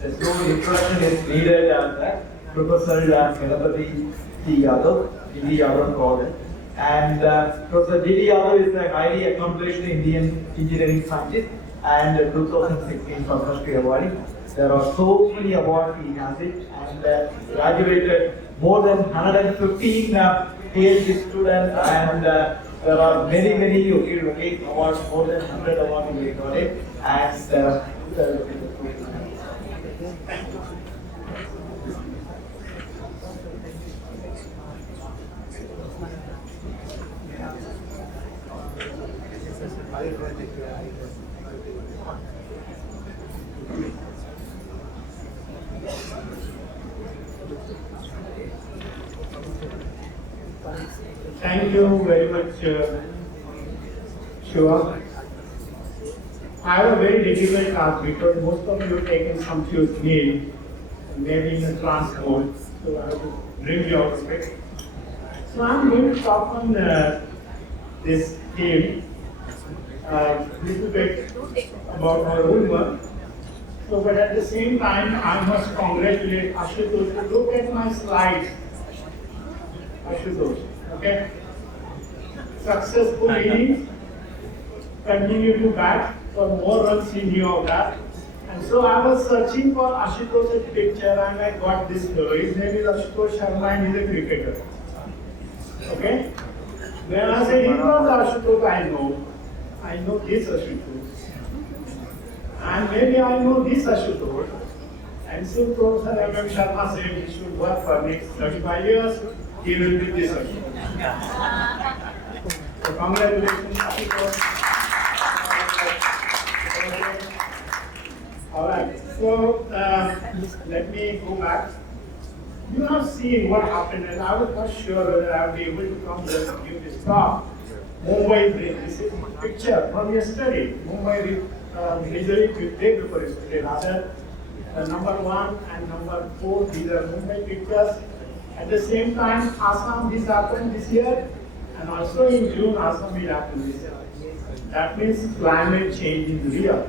There's no introduction is needed Professor Ganapati Yadav, D.D. Yadav called it. And Professor D.D. Yadav is a highly accomplished Indian engineering scientist and 2016 Padma Shri awardee. There are so many awards he has it, and graduated more than 115 PhD students, and there are many awards, more than 100 awards he got it, and Thank you very much, Shiva. I have a very difficult task because most of you have taken some few meal, maybe in the transport, so I have to bring you out of it. So I'm going to talk on this theme, little bit about my own work. So, but at the same time, I must congratulate Ashutosh. Look at my slides, Ashutosh. Okay? Successful innings, continue to bat for more runs in view of that. And so I was searching for Ashutosh's picture and I got this fellow. His name is Ashutosh Sharma and he's a cricketer. Okay? When I said, he's not the Ashutosh I know this Ashutosh. And maybe I know this Ashutosh. And so Professor M.M. Sharma said he should work for next 35 years. He will be this Ashutosh. So congratulations, Ashutosh. Alright, so let me go back. You have seen what happened, and I was not sure whether I would be able to come here and give this talk. Mumbai, this is a picture from yesterday. Mumbai, majorly day before yesterday. Rather, number 1 and number 4, these are Mumbai pictures. At the same time, Assam, this happened this year, and also in June, Assam will happen this year. That means climate change is real.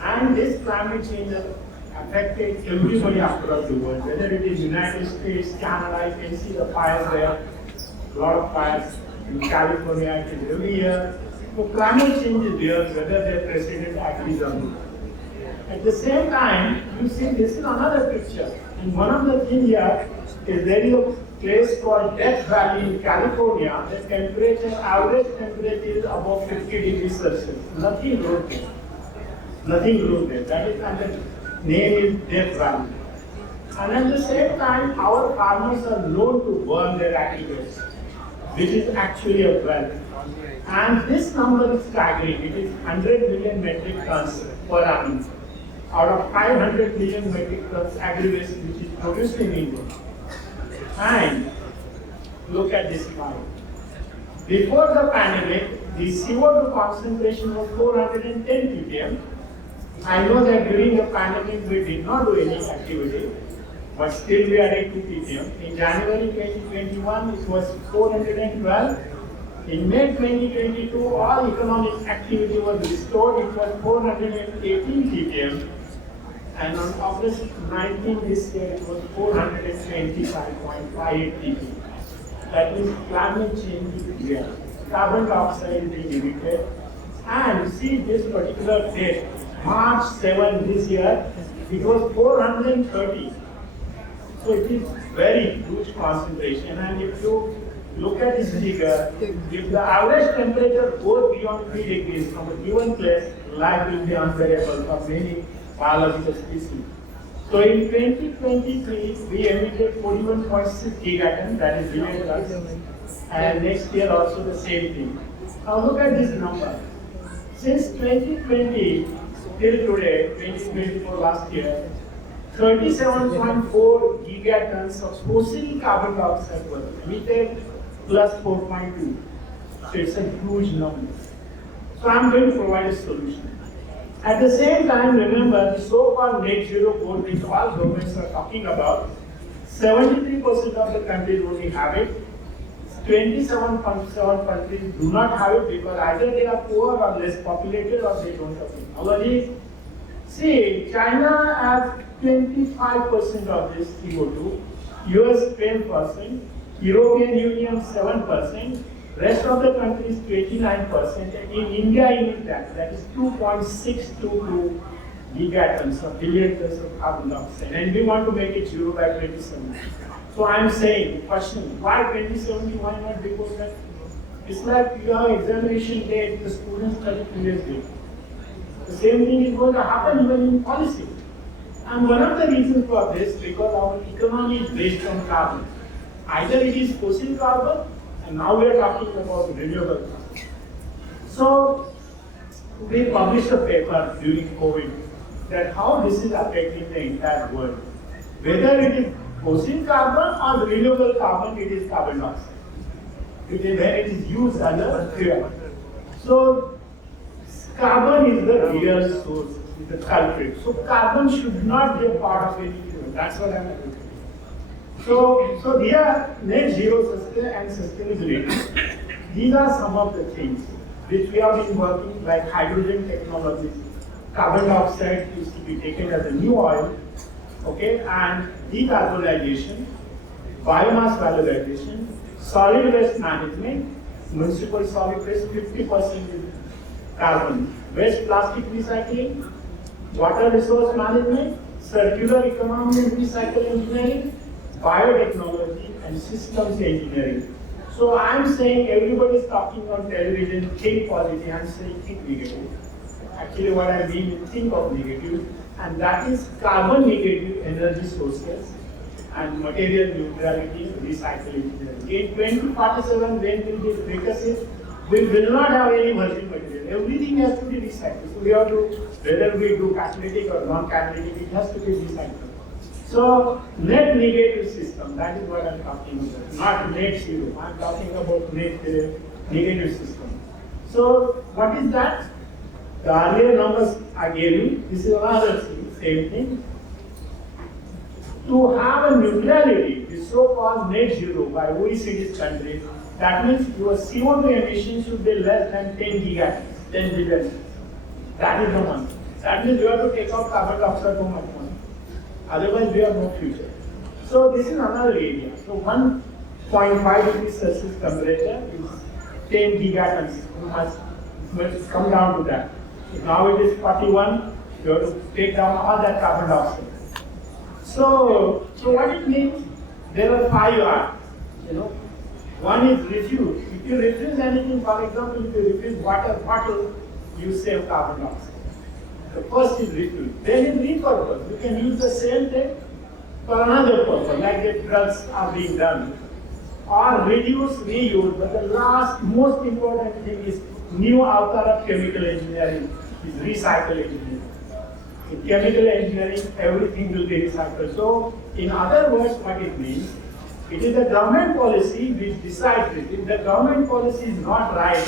And this climate change has affected everybody across the world, whether it is United States, Canada, you can see the fires there, a lot of fires in California, it is every year. So climate change is real, whether the president agrees or not. At the same time, you see this is another picture. And one of the things here is there is a place called Death Valley in California. The temperature, average temperature is above 50 degrees Celsius. Nothing wrote there. Nothing wrote there. That is, and the name is Death Valley. And at the same time, our farmers are known to burn their aggregates, which is actually a wealth. And this number is staggering. It is 100 million metric tons per annum. Out of 500 million metric tons aggregates which is produced in India. And look at this slide. Before the pandemic, the CO2 concentration was 410 ppm. I know that during the pandemic we did not do any activity, but still we are at 2 ppm. In January 2021, it was 412. In May 2022, all economic activity was restored. It was 418 ppm. And on August 19 this year, it was 425.58 ppm. That means climate change is real. Carbon dioxide is being emitted. And see this particular date, March 7 this year, it was 430. So it is very huge concentration. And if you look at this figure, if the average temperature goes beyond 3 degrees from a given place, life will be unbearable for many biological species. So in 2023, we emitted 41.6 gigatons, that is related us, and next year also the same thing. Now look at this number. Since 2020 till today, 2024 last year, 37.4 gigatons of fossil carbon dioxide was emitted plus 4.2. So it's a huge number. So I'm going to provide a solution. At the same time, remember the so-called net zero goal which all governments are talking about, 73% of the countries only have it. 27.7 countries do not have it because either they are poor or less populated or they don't have technology. See, China has 25% of this CO2, US 10%, European Union 7%, rest of the countries 29%, and in India even that is 2.622 gigatons or billion tons of carbon dioxide, and we want to make it zero by 2070. So I'm saying, question, why 2070, why not before that? It's like you have examination date, the students study previous day. The same thing is going to happen even in policy. And one of the reasons for this, because our economy is based on carbon. Either it is fossil carbon, and now we are talking about renewable carbon. So, we published a paper during COVID that how this is affecting the entire world. Whether it is fossil carbon or renewable carbon, it is carbon dioxide. When it is used as a fuel. So, carbon is the real source, is the culprit. So, carbon should not be a part of any fuel. That's what I'm saying. So here, net zero and sustainability, these are some of the things which we have been working, like hydrogen technologies. Carbon dioxide is to be taken as a new oil, okay, and decarbonization, biomass valorization, solid waste management, municipal solid waste 50% is carbon, waste plastic recycling, water resource management, circular economy and recycle engineering, biotechnology and systems engineering. So I'm saying everybody is talking on television, think positive, I'm saying think negative. Actually what I mean is think of negative, and that is carbon negative energy sources and material neutrality and recycle engineering. In 2047 when will be recursive, we will not have any virgin material. Everything has to be recycled. So we have to, whether we do catalytic or non-catalytic, it has to be recycled. So, net negative system, that is what I'm talking about, not net zero. I'm talking about net negative system. So, what is that? The earlier numbers I gave you, this is another thing, same thing. To have a neutrality, the so-called net zero by OECD countries, that means your CO2 emissions should be less than 10 gigatons, 10 billion. That is the one. That means you have to take out carbon dioxide from much money. Otherwise, we have no future. So this is another area. So 1.5 degrees Celsius temperature is 10 gigatons. You must come down to that. So now it is 41. You have to take down all that carbon dioxide. So what it means? There are 5 R's. One is refuse. If you refuse anything, for example, if you refuse water bottle, you save carbon dioxide. The first is refuse. Then is repurpose. You can use the same thing for another purpose, like the drugs are being done. Or reduce, reuse. But the last, most important thing is new outcome of chemical engineering is recycle engineering. In chemical engineering, everything will be recycled. So, in other words, what it means, it is the government policy which decides it. If the government policy is not right,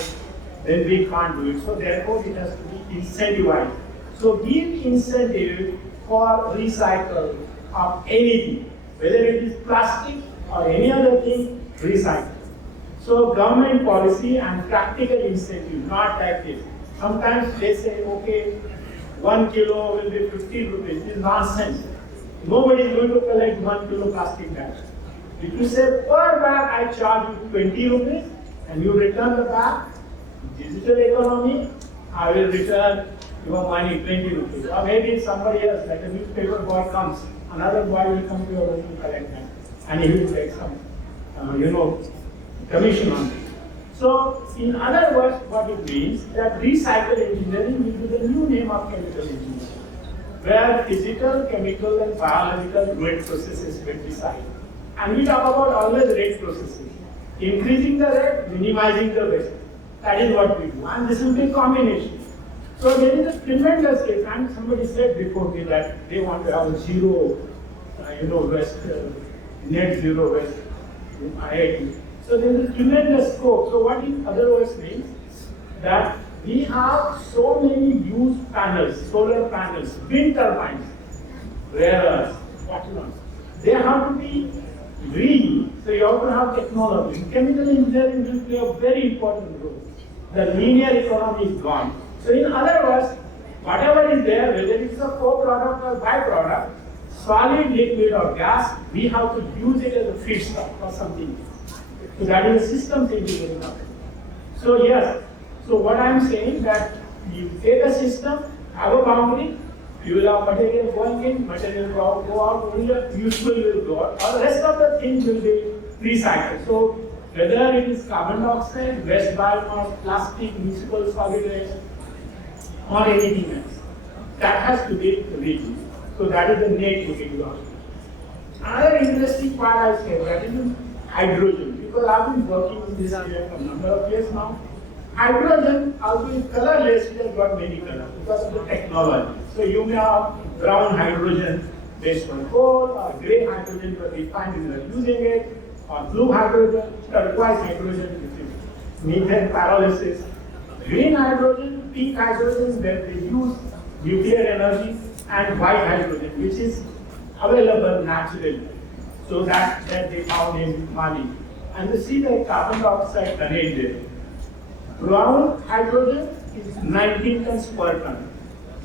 then we can't do it. So, therefore, it has to be incentivized. So give incentive for recycle of anything, whether it is plastic or any other thing, recycle. So government policy and practical incentive, not like this. Sometimes they say, okay, 1 kilo will be 50 rupees. This is nonsense. Nobody is going to collect 1 kilo plastic bag. If you say per bag I charge you 20 rupees and you return the bag, digital economy, I will return your money 20 rupees. Or maybe somebody else, like a newspaper boy comes, another boy will come to your home to collect that, and he will take some, commission on it. So, in other words, what it means that recycle engineering will be the new name of chemical engineering, where physical, chemical, and biological rate processes will decide. And we talk about always rate processes, increasing the rate, minimizing the waste. That is what we do, and this will be a combination. So there is a tremendous case, and somebody said before me that they want to have a zero, waste, net zero waste in IIT. So there is a tremendous scope. So what in other words means that we have so many used panels, solar panels, wind turbines, whereas they have to be reused. So you have to have technology. Chemical engineering will play a very important role. The linear economy is gone. So in other words, Whatever is there, whether it's a co-product or byproduct, solid, liquid or gas, we have to use it as a feedstock or something. So that is a systems engineering. So yes, so what I am saying that you take a system, have a boundary, you will have material going in, material go out, only a useful will go out, or the rest of the things will be recycled. So whether it is carbon dioxide, waste biomass, plastic, municipal solid waste, or anything else, that has to be reused. So that is the net looking loss. Another interesting part I say that is hydrogen, because I've been working in this area for a number of years now. Hydrogen, although colorless, it has got many colors because of the technology. So you may have brown hydrogen based on coal, or grey hydrogen for refining and using it, or blue hydrogen, turquoise hydrogen, which is methane pyrolysis. Green hydrogen, pink hydrogen, where they use nuclear energy, and white hydrogen, which is available naturally. So that they found in Mali. And you see the carbon dioxide tonnage there. Brown hydrogen is 19 tons per ton.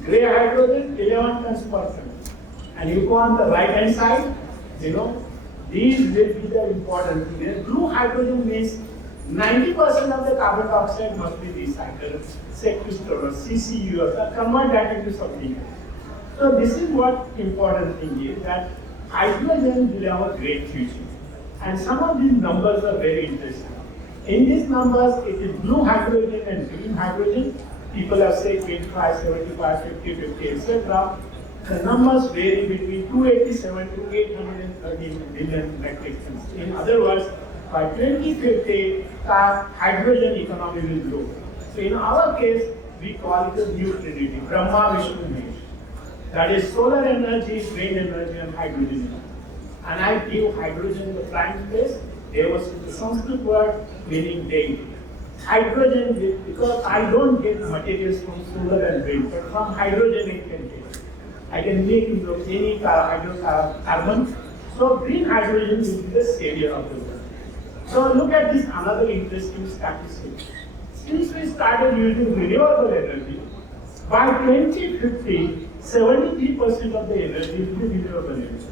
Grey hydrogen, 11 tons per ton. And you go on the right hand side, these will be the important thing. Blue hydrogen means 90% of the carbon dioxide must be recycled, sequestered, or CCU, or convert that into something else. So this is what important thing is, that hydrogen will have a great future. And some of these numbers are very interesting. In these numbers, it is blue hydrogen and green hydrogen. People have said 25, 75, 50, 50, etc. The numbers vary between 287 to 830 billion metric tons. In other words, by 2050, the hydrogen economy will grow. So in our case, we call it a new trinity, Brahma, Vishnu, Mahesh. That is solar energy, wind energy, and hydrogen. And I give hydrogen the prime place. There was the Sanskrit word meaning day. Hydrogen, because I don't get materials from solar and wind, but from hydrogen I can get. I can make any hydrocarbon. So green hydrogen will be the savior of the world. So look at this another interesting statistic. Since we started using renewable energy, by 2050, 73% of the energy will be renewable energy.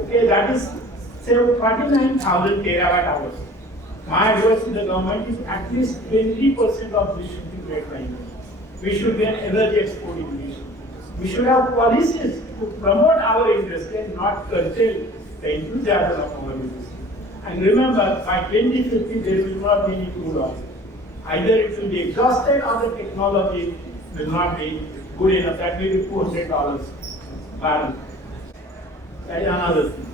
Okay, that is say 49,000 terawatt hours. My advice to the government is at least 20% of this should be great by energy. We should be an energy exporting nation. We should have policies to promote our industry and not curtail the enthusiasm of our industry. And remember, by 2050 there will not be any crude oil. Either it will be exhausted or the technology will not be good enough. That will be $400 barrel. That is another thing.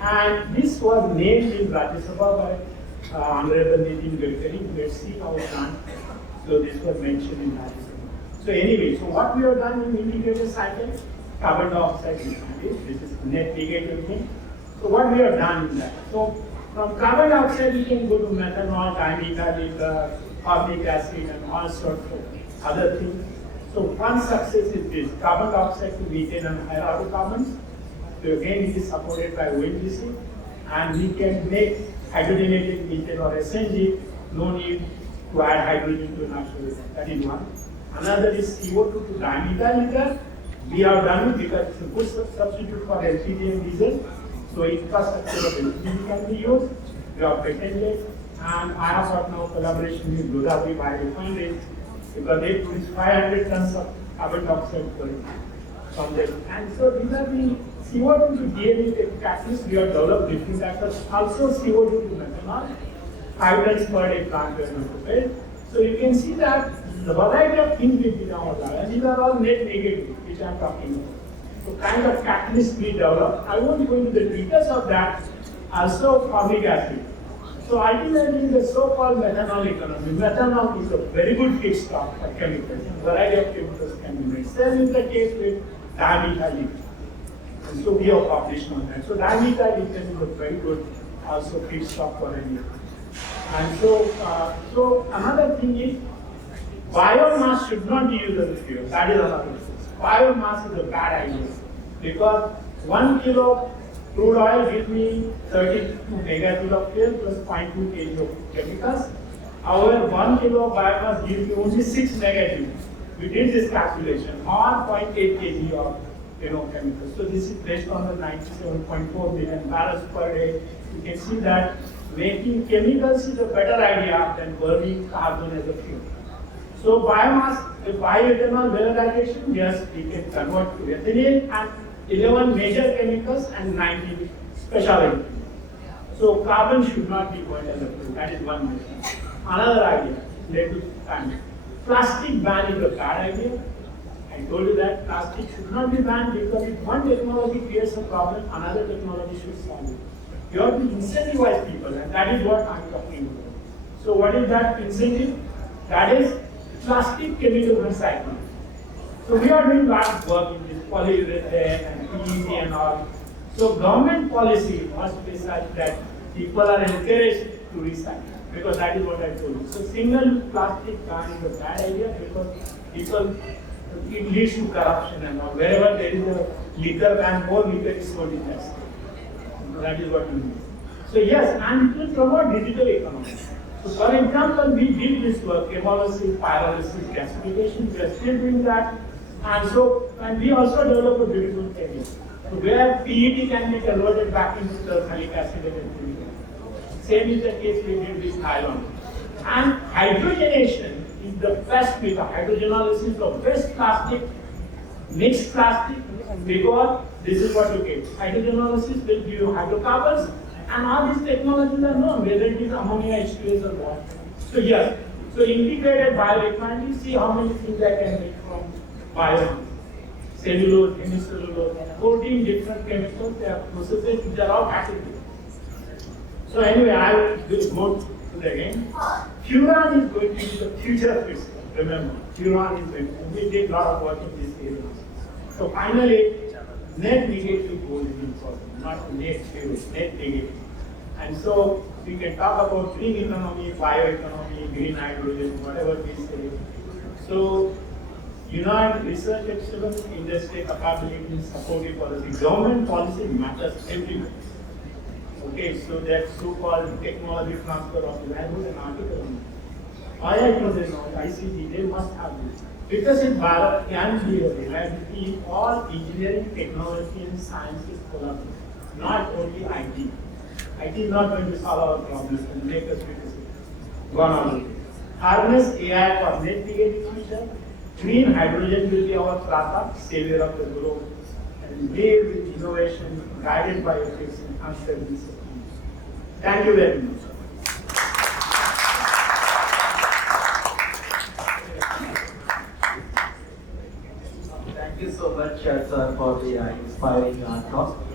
And this was named in Rajya Sabha by Honorable Nitin Gadkari. Let's see how it's done. So this was mentioned in Rajya Sabha. So anyway, so what we have done in integrated cycle, carbon dioxide refinery. This is net negative thing. So what we have done in that. So from carbon dioxide we can go to methanol, dimethyl, formic acid, and all sorts of other things. So one success is this, carbon dioxide to methane and hydrocarbons. So again it is supported by ONGC, and we can make hydrogenated methane or SNG, no need to add hydrogen to natural gas. That is one. Another is CO2 to dimethyl ether. We have done it because it's a good substitute for LPG and diesel. So infrastructure of LPG can be used. We have patented, and I have got now collaboration with Yadav biorefineries because they produce 500 tons of carbon dioxide per year from them. And so these are the CO2 to DME catalysts we have developed different factors. Also CO2 to methanol, 5 tons per day plant we are going to build. So you can see that the variety of things we did on that, and these are all net negative, which I am talking about. So kind of catalyst we develop. I won't go into the details of that. Also formic acid. So ultimately the so-called methanol economy. Methanol is a very good feedstock for chemicals. A variety of chemicals can be made. Same is the case with dimethyl ether. And so we have published on that. So dimethyl ether is a very good also feedstock for any. And so another thing is biomass should not be used as a fuel. That is another thing. Biomass is a bad idea because 1 kilo crude oil gives me 32 megajoule of fuel plus 0.2 kg of chemicals. However, 1 kilo of biomass gives me only 6 megajoule, we did this calculation on 0.8 kg of chemicals. So this is based on the 97.4 million barrels per day. You can see that making chemicals is a better idea than burning carbon as a fuel. So biomass, the bioethanol valorization, yes, we can convert to ethylene and 11 major chemicals and 19 specialty. So carbon should not be burned as a fuel. That is one method. Another idea, let us find. Plastic ban is a bad idea. I told you that plastic should not be banned because if one technology creates a problem, another technology should solve it. You have to incentivize people, and that is what I am talking about. So what is that incentive? That is plastic chemical recycling. So we are doing lots of work in this polyurethane and PET and all. So government policy must be such that people are encouraged to recycle, because that is what I told you. So single plastic ban is a bad idea because people, it leads to corruption and all. Wherever there is a liquor ban, more liquor is sold in that state. That is what we mean. So yes, and it will promote digital economy. So for example, we did this work, hemolysis, pyrolysis, gasification, we are still doing that. And we also developed a beautiful technique. So where PET can be converted back into sulfuric acid and everything. Same is the case we did with nylon. And hydrogenation is the best method. Hydrogenolysis is the best plastic, mixed plastic, because this is what you get. Hydrogenolysis will give you hydrocarbons, and all these technologies are known, whether it is ammonia, H2S or what. So yes, so integrated biorefinery, see how many things I can make from bio. Cellulose, hemicellulose, 14 different chemicals, they are processes which are all patented. So anyway, I will go to the end. Furan is going to be the future of physics. Remember, Furan is going to, we did a lot of work in this area. So finally, net negative goal is important, not net zero, net negative. And so we can talk about green economy, bioeconomy, green hydrogen, whatever we say. So United research excellence, industry capability, supportive policy, government policy matters everywhere. Okay, so that so-called technology transfer of livelihood and article. IITs and ICT, they must have this. Because in Bharat can be a reliability in all engineering, technology and sciences collaboration, not only IT. IT is not going to solve our problems and make us critical. One on harness AI for net negative future. Green hydrogen will be our prata, savior of the globe. And live with innovation, guided by ethics and uncertainty. Thank you very much. Thank you so much, sir, for the inspiring talk.